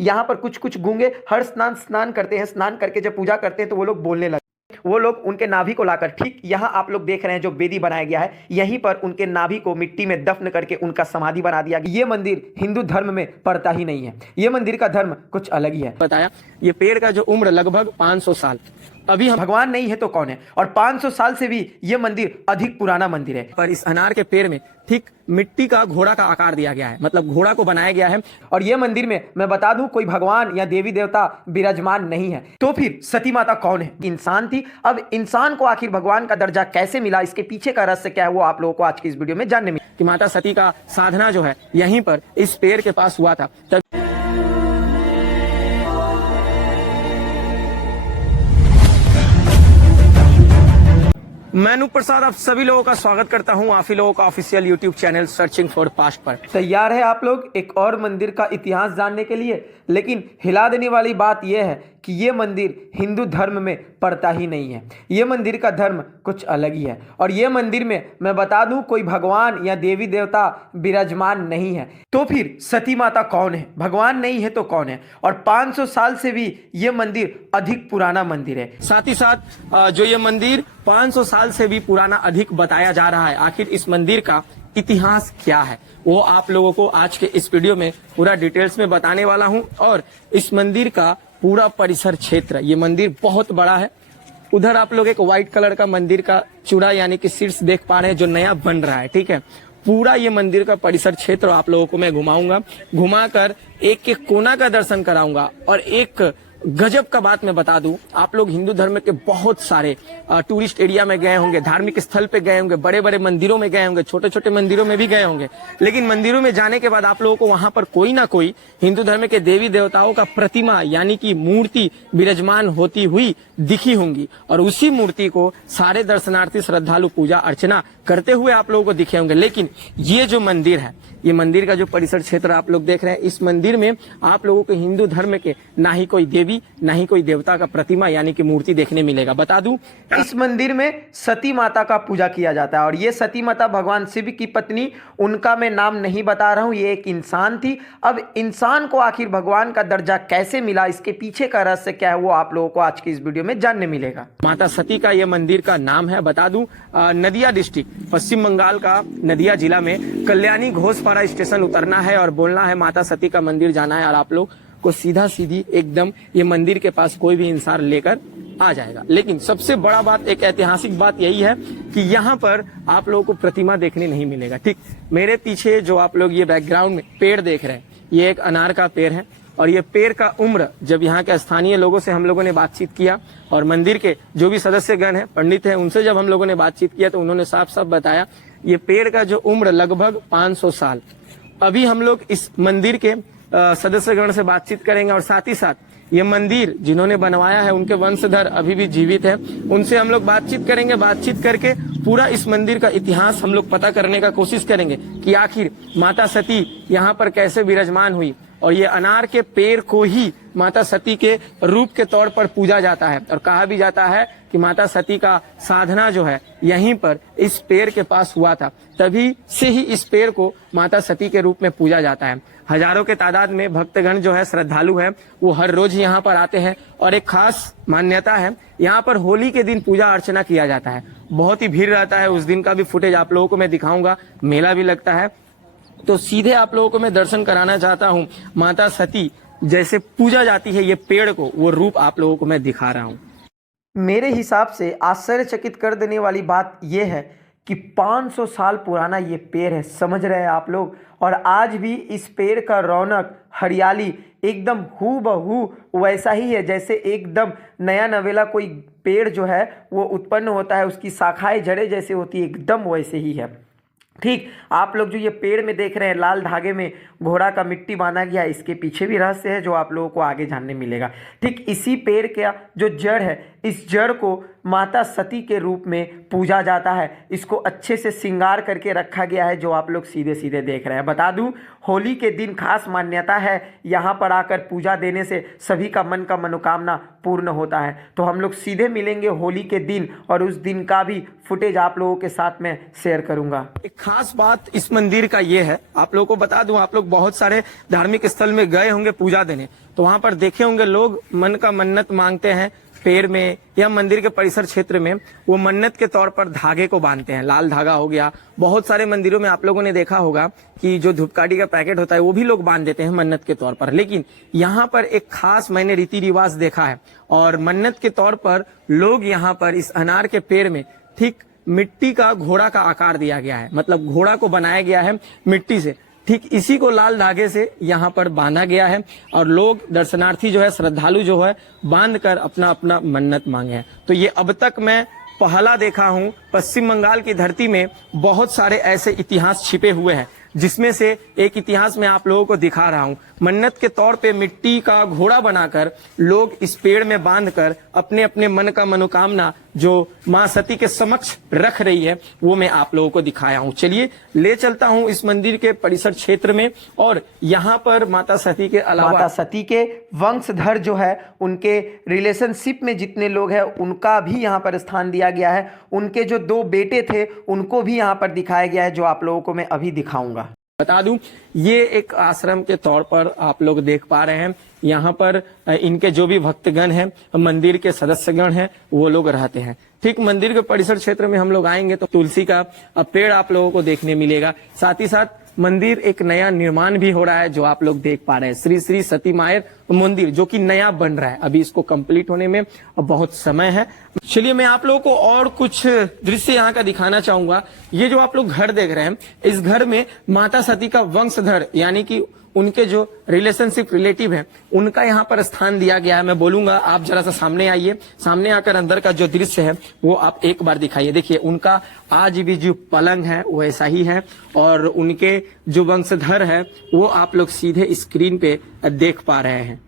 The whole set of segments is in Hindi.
यहाँ पर कुछ कुछ गूंगे हर स्नान करते हैं, स्नान करके जब पूजा करते हैं तो वो लोग बोलने लगते, वो लोग उनके नाभि को लाकर, ठीक यहाँ आप लोग देख रहे हैं जो वेदी बनाया गया है, यहीं पर उनके नाभि को मिट्टी में दफन करके उनका समाधि बना दिया गया। ये मंदिर हिंदू धर्म में पड़ता ही नहीं है, ये मंदिर का धर्म कुछ अलग ही है। बताया ये पेड़ का जो उम्र लगभग 500 साल, अभी हम भगवान नहीं है तो कौन है, और 500 साल से भी ये मंदिर अधिक पुराना मंदिर है। पर इस अनार के पेड़ में ठीक मिट्टी का घोड़ा का आकार दिया गया है, मतलब घोड़ा को बनाया गया है। और ये मंदिर में मैं बता दूं कोई भगवान या देवी देवता विराजमान नहीं है। तो फिर सती माता कौन है? इंसान थी। अब इंसान को आखिर भगवान का दर्जा कैसे मिला, इसके पीछे का रहस्य क्या है, वो आप लोगों को आज की इस वीडियो में जानने मिलेगा। कि माता सती का साधना जो है यहीं पर इस पेड़ के पास हुआ था। तब मैं अनूप प्रसाद आप सभी लोगों का स्वागत करता हूं आप ही लोगों का official YouTube channel searching for past पर। तैयार है आप लोग एक और मंदिर का इतिहास जानने के लिए? लेकिन हिला देने वाली बात यह है कि ये मंदिर हिंदू धर्म में पड़ता ही नहीं है, ये मंदिर का धर्म कुछ अलग ही है। और ये मंदिर में मैं बता दूं कोई भगवान या देवी देवता विराजमान नहीं है। तो फिर सती माता कौन है? भगवान नहीं है तो कौन है? और 500 साल से भी ये मंदिर अधिक पुराना मंदिर है। साथ ही साथ जो ये मंदिर 500 साल से भी पुराना अधिक बताया जा रहा है, आखिर इस मंदिर का इतिहास क्या है वो आप लोगों को आज के इस वीडियो में पूरा डिटेल्स में बताने वाला हूं। और इस मंदिर का पूरा परिसर क्षेत्र, ये मंदिर बहुत बड़ा है। उधर आप लोग एक व्हाइट कलर का मंदिर का चूड़ा यानी कि शीर्ष देख पा रहे हैं जो नया बन रहा है, ठीक है। पूरा ये मंदिर का परिसर क्षेत्र आप लोगों को मैं घुमाऊंगा, घुमाकर एक एक कोना का दर्शन कराऊंगा। और एक गजब का बात मैं बता दूं, आप लोग हिंदू धर्म के बहुत सारे टूरिस्ट एरिया में गए होंगे, धार्मिक स्थल पे गए होंगे, बड़े बड़े मंदिरों में गए होंगे, छोटे छोटे मंदिरों में भी गए होंगे। लेकिन मंदिरों में जाने के बाद आप लोगों को वहां पर कोई ना कोई हिंदू धर्म के देवी देवताओं का प्रतिमा यानी कि मूर्ति विराजमान होती हुई दिखी होंगी। और उसी मूर्ति को सारे दर्शनार्थी श्रद्धालु पूजा अर्चना करते हुए आप लोगों को दिखे होंगे। लेकिन ये जो मंदिर है, ये मंदिर का जो परिसर क्षेत्र आप लोग देख रहे हैं, इस मंदिर में आप लोगों को हिंदू धर्म के ना ही कोई देवी ना ही कोई देवता का प्रतिमा यानी कि मूर्ति देखने मिलेगा। बता दूं इस मंदिर में सती माता का पूजा किया जाता है। और ये सती माता भगवान शिव की पत्नी, उनका मैं नाम नहीं बता रहा हूं, ये एक इंसान थी। अब इंसान को आखिर भगवान का दर्जा कैसे मिला, इसके पीछे का रहस्य क्या है, वो आप लोगों को आज की इस वीडियो में जानने मिलेगा। माता सती का ये मंदिर का नाम है, बता दूं नदिया डिस्ट्रिक्ट पश्चिम बंगाल का नदिया जिला में कल्याणी घोषपारा स्टेशन उतरना है और बोलना है माता सती का मंदिर जाना है। और आप लोग को सीधा सीधी एकदम ये मंदिर के पास कोई भी इंसान लेकर आ जाएगा। लेकिन सबसे बड़ा बात, एक ऐतिहासिक बात यही है कि यहाँ पर आप लोगों को प्रतिमा देखने नहीं मिलेगा, ठीक। मेरे पीछे जो आप लोग ये बैकग्राउंड में पेड़ देख रहे हैं, ये एक अनार का पेड़ है। और ये पेड़ का उम्र, जब यहाँ के स्थानीय लोगों से हम लोगों ने बातचीत किया और मंदिर के जो भी सदस्यगण हैं, पंडित हैं, उनसे जब हम लोगों ने बातचीत किया तो उन्होंने साफ साफ बताया ये पेड़ का जो उम्र लगभग 500 साल। अभी हम लोग इस मंदिर के सदस्यगण से बातचीत करेंगे और साथ ही साथ ये मंदिर जिन्होंने बनवाया है उनके वंशधर अभी भी जीवित हैं, उनसे हम लोग बातचीत करेंगे। बातचीत करके पूरा इस मंदिर का इतिहास हम लोग पता करने का कोशिश करेंगे कि आखिर माता सती यहाँ पर कैसे विराजमान हुई। और ये अनार के पेड़ को ही माता सती के रूप के तौर पर पूजा जाता है। और कहा भी जाता है कि माता सती का साधना जो है यहीं पर इस पेड़ के पास हुआ था, तभी से ही इस पेड़ को माता सती के रूप में पूजा जाता है। हजारों के तादाद में भक्तगण जो है, श्रद्धालु हैं, वो हर रोज यहाँ पर आते हैं। और एक खास मान्यता है, यहाँ पर होली के दिन पूजा अर्चना किया जाता है, बहुत ही भीड़ रहता है। उस दिन का भी फुटेज आप लोगों को मैं दिखाऊंगा, मेला भी लगता है। तो सीधे आप लोगों को मैं दर्शन कराना चाहता हूँ माता सती जैसे पूजा जाती है ये पेड़ को, वो रूप आप लोगों को मैं दिखा रहा हूँ। मेरे हिसाब से आश्चर्यचकित कर देने वाली बात यह है कि 500 साल पुराना ये पेड़ है, समझ रहे हैं आप लोग। और आज भी इस पेड़ का रौनक, हरियाली एकदम हूबहू वैसा ही है जैसे एकदम नया नवेला कोई पेड़ जो है वो उत्पन्न होता है, उसकी शाखाएं जड़ें जैसे होती है, एकदम वैसे ही है, ठीक। आप लोग जो ये पेड़ में देख रहे हैं, लाल धागे में घोड़ा का मिट्टी बांधा गया, इसके पीछे भी रहस्य है जो आप लोगों को आगे जानने मिलेगा, ठीक। इसी पेड़ का जो जड़ है इस जड़ को माता सती के रूप में पूजा जाता है। इसको अच्छे से श्रृंगार करके रखा गया है, जो आप लोग सीधे सीधे देख रहे हैं। बता दूं, होली के दिन खास मान्यता है, यहाँ पर आकर पूजा देने से सभी का मन का मनोकामना पूर्ण होता है। तो हम लोग सीधे मिलेंगे होली के दिन, और उस दिन का भी फुटेज आप लोगों के साथ में शेयर करूंगा। एक खास बात इस मंदिर का ये है, आप लोगों को बता दूं, आप लोग बहुत सारे धार्मिक स्थल में गए होंगे पूजा देने, तो वहां पर देखे होंगे लोग मन का मन्नत मांगते हैं पैर में या मंदिर के परिसर क्षेत्र में, वो मन्नत के तौर पर धागे को बांधते हैं। लाल धागा हो गया, बहुत सारे मंदिरों में आप लोगों ने देखा होगा कि जो धूपकाठी का पैकेट होता है वो भी लोग बांध देते हैं मन्नत के तौर पर। लेकिन यहाँ पर एक खास मैंने रीति रिवाज देखा है, और मन्नत के तौर पर लोग यहाँ पर इस अनार के पेड़ में ठीक मिट्टी का घोड़ा का आकार दिया गया है, मतलब घोड़ा को बनाया गया है मिट्टी से, ठीक इसी को लाल धागे से यहाँ पर बांधा गया है, और लोग दर्शनार्थी जो है, श्रद्धालु जो है, बांधकर अपना अपना मन्नत मांगे हैं। तो ये अब तक मैं पहला देखा हूँ। पश्चिम बंगाल की धरती में बहुत सारे ऐसे इतिहास छिपे हुए हैं, जिसमें से एक इतिहास मैं आप लोगों को दिखा रहा हूं। मन्नत के तौर पे मिट्टी का घोड़ा बनाकर लोग इस पेड़ में बांधकर अपने अपने मन का मनोकामना जो मां सती के समक्ष रख रही है, वो मैं आप लोगों को दिखाया हूं। चलिए ले चलता हूं इस मंदिर के परिसर क्षेत्र में, और यहाँ पर माता सती के अलावा माता सती के वंशधर जो है, उनके रिलेशनशिप में जितने लोग हैं, उनका भी यहाँ पर स्थान दिया गया है। उनके जो 2 बेटे थे, उनको भी यहाँ पर दिखाया गया है, जो आप लोगों को मैं अभी दिखाऊंगा। बता दूं, ये एक आश्रम के तौर पर आप लोग देख पा रहे हैं। यहाँ पर इनके जो भी भक्तगण हैं, मंदिर के सदस्यगण हैं, वो लोग रहते हैं। ठीक मंदिर के परिसर क्षेत्र में हम लोग आएंगे तो तुलसी का पेड़ आप लोगों को देखने मिलेगा। साथ ही साथ मंदिर एक नया निर्माण भी हो रहा है, जो आप लोग देख पा रहे हैं। श्री श्री सती मायर मंदिर, जो कि नया बन रहा है, अभी इसको कंप्लीट होने में बहुत समय है। चलिए मैं आप लोगों को और कुछ दृश्य यहाँ का दिखाना चाहूंगा। ये जो आप लोग घर देख रहे हैं, इस घर में माता सती का वंशधर यानी कि उनके जो रिलेशनशिप रिलेटिव हैं, उनका यहाँ पर स्थान दिया गया है। मैं बोलूंगा आप जरा सा सामने आइए, सामने आकर अंदर का जो दृश्य है वो आप एक बार दिखाइए। देखिए उनका आज भी जो पलंग है वो ऐसा ही है, और उनके जो वंशधर है वो आप लोग सीधे स्क्रीन पे देख पा रहे हैं।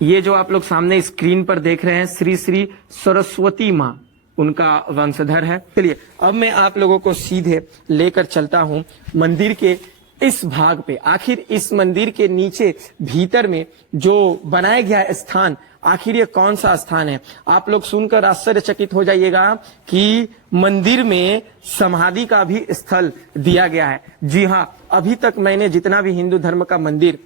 ये जो आप लोग सामने स्क्रीन पर देख रहे हैं, श्री श्री सरस्वती माँ उनका वंशधर है। चलिए अब मैं आप लोगों को सीधे लेकर चलता हूँ मंदिर के इस भाग पे। आखिर इस मंदिर के नीचे भीतर में जो बनाया गया स्थान, आखिर ये कौन सा स्थान है? आप लोग सुनकर आश्चर्यचकित हो जाइएगा कि मंदिर में समाधि का भी स्थल दिया गया है। जी हाँ, अभी तक मैंने जितना भी हिंदू धर्म का मंदिर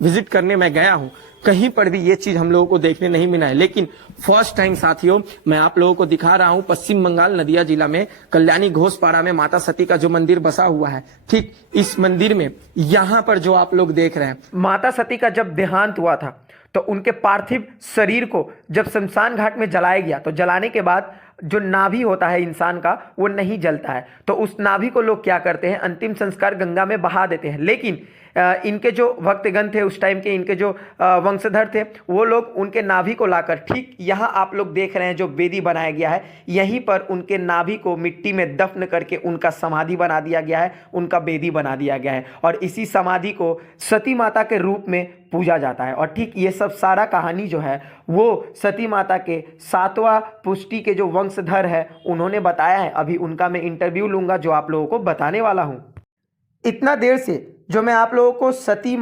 विजिट करने मैं गया हूं, कहीं पर भी ये चीज हम लोगों को देखने नहीं मिला है। लेकिन फर्स्ट टाइम साथियों मैं आप लोगों को दिखा रहा हूं, पश्चिम बंगाल नदिया जिला में कल्याणी घोषपाड़ा में माता सती का जो मंदिर बसा हुआ है, ठीक इस मंदिर में यहाँ पर जो आप लोग देख रहे हैं, माता सती का जब देहांत हुआ था तो उनके पार्थिव शरीर को जब शमशान घाट में जलाया गया, तो जलाने के बाद जो नाभि होता है इंसान का, वो नहीं जलता है। तो उस नाभि को लोग क्या करते हैं, अंतिम संस्कार गंगा में बहा देते हैं। लेकिन इनके जो भक्तगण थे उस टाइम के, इनके जो वंशधर थे, वो लोग उनके नाभि को लाकर, ठीक यहाँ आप लोग देख रहे हैं जो वेदी बनाया गया है, यहीं पर उनके नाभि को मिट्टी में दफन करके उनका समाधि बना दिया गया है, उनका वेदी बना दिया गया है, और इसी समाधि को सती माता के रूप में पूजा जाता है। और ठीक ये सब सारा कहानी जो है वो सती माता के 7वां पुष्टि के जो वंशधर है उन्होंने बताया है। अभी उनका मैं इंटरव्यू लूंगा, जो आप लोगों को बताने वाला हूं। इतना देर से जो मैं आप लोगों को सती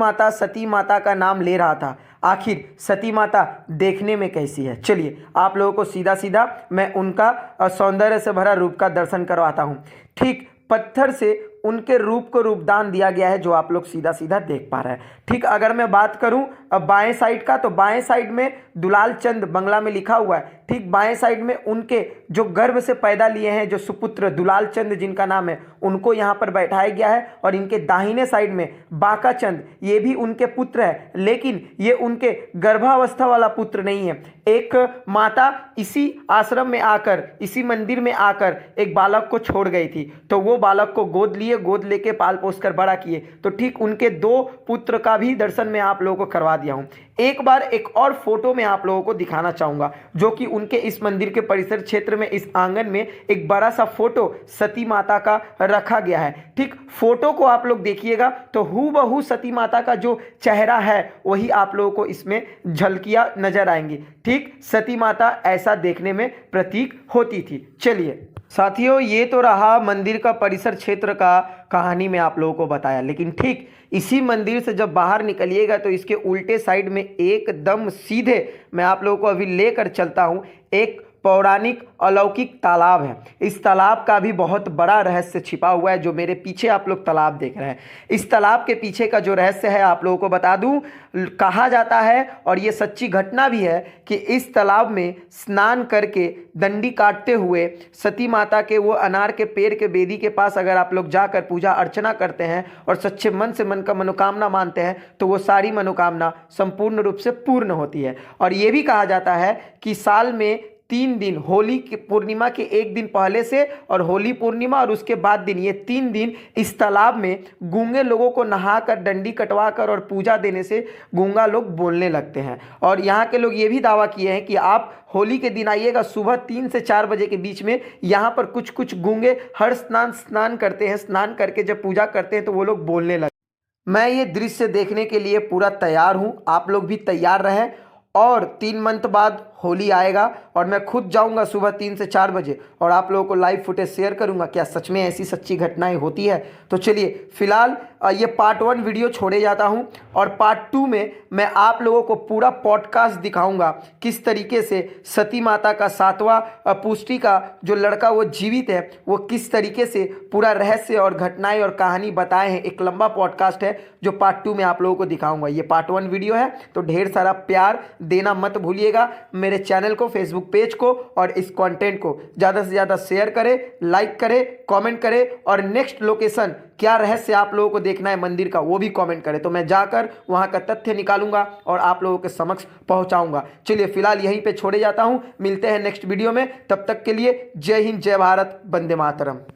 माता का नाम ले रहा था, आखिर सती माता देखने में कैसी है, चलिए आप लोगों को सीधा सीधा मैं उनका सौंदर्य से भरा रूप का दर्शन करवाता हूं। ठीक पत्थर से उनके रूप को रूपदान दिया गया है, जो आप लोग सीधा सीधा देख पा रहे हैं। ठीक अगर मैं बात करूं बाएं साइड का, तो बाएं साइड में दुलाल चंद बंगला में लिखा हुआ है। ठीक बाएं साइड में उनके जो गर्भ से पैदा लिए हैं, जो सुपुत्र दुलाल चंद जिनका नाम है, उनको यहाँ पर बैठाया गया है। और इनके दाहिने साइड में बाका चंद, ये भी उनके पुत्र है, लेकिन ये उनके गर्भावस्था वाला पुत्र नहीं है। एक माता इसी आश्रम में आकर, इसी मंदिर में आकर एक बालक को छोड़ गई थी, तो वो बालक को गोद लेके पाल पोस कर बड़ा किए। तो ठीक उनके 2 पुत्र का भी दर्शन मैं आप लोगों को करवा दिया हूँ। एक बार एक और फोटो में आप लोगों को दिखाना चाहूँगा, जो कि उनके इस मंदिर के परिसर क्षेत्र में इस आंगन में एक बड़ा सा फोटो सती माता का रखा गया है। ठीक, फोटो को आप लोग देखिएगा तो हूबहू सती माता का जो चेहरा है वही आप लोगों को इसमें झलकियाँ नजर आएंगी। ठीक, सती माता ऐसा देखने में प्रतीक होती थी। चलिए साथियों, ये तो रहा मंदिर का परिसर क्षेत्र का कहानी में आप लोगों को बताया, लेकिन ठीक इसी मंदिर से जब बाहर निकलिएगा तो इसके उल्टे साइड में एकदम सीधे मैं आप लोगों को अभी लेकर चलता हूँ, एक पौराणिक अलौकिक तालाब है। इस तालाब का भी बहुत बड़ा रहस्य छिपा हुआ है, जो मेरे पीछे आप लोग तालाब देख रहे हैं। इस तालाब के पीछे का जो रहस्य है आप लोगों को बता दूं, कहा जाता है और ये सच्ची घटना भी है कि इस तालाब में स्नान करके दंडी काटते हुए सती माता के वो अनार के पेड़ के बेदी के पास अगर आप लोग जाकर पूजा अर्चना करते हैं और सच्चे मन से मन का मनोकामना मानते हैं तो वो सारी मनोकामना संपूर्ण रूप से पूर्ण होती है। और ये भी कहा जाता है कि साल में 3 दिन, होली की पूर्णिमा के एक दिन पहले से और होली पूर्णिमा और उसके बाद दिन, ये 3 दिन इस तालाब में गूंगे लोगों को नहाकर डंडी कटवाकर और पूजा देने से गूंगा लोग बोलने लगते हैं। और यहाँ के लोग ये भी दावा किए हैं कि आप होली के दिन आइएगा, सुबह 3 से 4 बजे के बीच में यहाँ पर कुछ गूंगे हर स्नान करते हैं। स्नान करके जब पूजा करते हैं तो वो लोग बोलने लगते। मैं ये दृश्य देखने के लिए पूरा तैयार हूँ, आप लोग भी तैयार रहें। और 3 मंथ बाद होली आएगा और मैं खुद जाऊंगा सुबह 3 से 4 बजे और आप लोगों को लाइव फुटेज शेयर करूंगा। क्या सच में ऐसी सच्ची घटनाएं होती है? तो चलिए फिलहाल ये पार्ट 1 वीडियो छोड़े जाता हूं और पार्ट 2 में मैं आप लोगों को पूरा पॉडकास्ट दिखाऊंगा, किस तरीके से सती माता का 7वां पुष्टि का जो लड़का वो जीवित है, वो किस तरीके से पूरा रहस्य और घटनाएं और कहानी बताए हैं। एक लंबा पॉडकास्ट है जो पार्ट 2 में आप लोगों को दिखाऊंगा। ये पार्ट 1 वीडियो है, तो ढेर सारा प्यार देना मत भूलिएगा। मेरे चैनल को, फेसबुक पेज को और इस कंटेंट को ज़्यादा से ज़्यादा शेयर करें, लाइक करें, कमेंट करें और नेक्स्ट लोकेशन क्या रहस्य आप लोगों को देखना है मंदिर का वो भी कमेंट करें, तो मैं जाकर वहां का तथ्य निकालूंगा और आप लोगों के समक्ष पहुंचाऊंगा। चलिए फिलहाल यहीं पे छोड़े जाता हूं, मिलते हैं नेक्स्ट वीडियो में। तब तक के लिए जय हिंद, जय भारत, वंदे मातरम।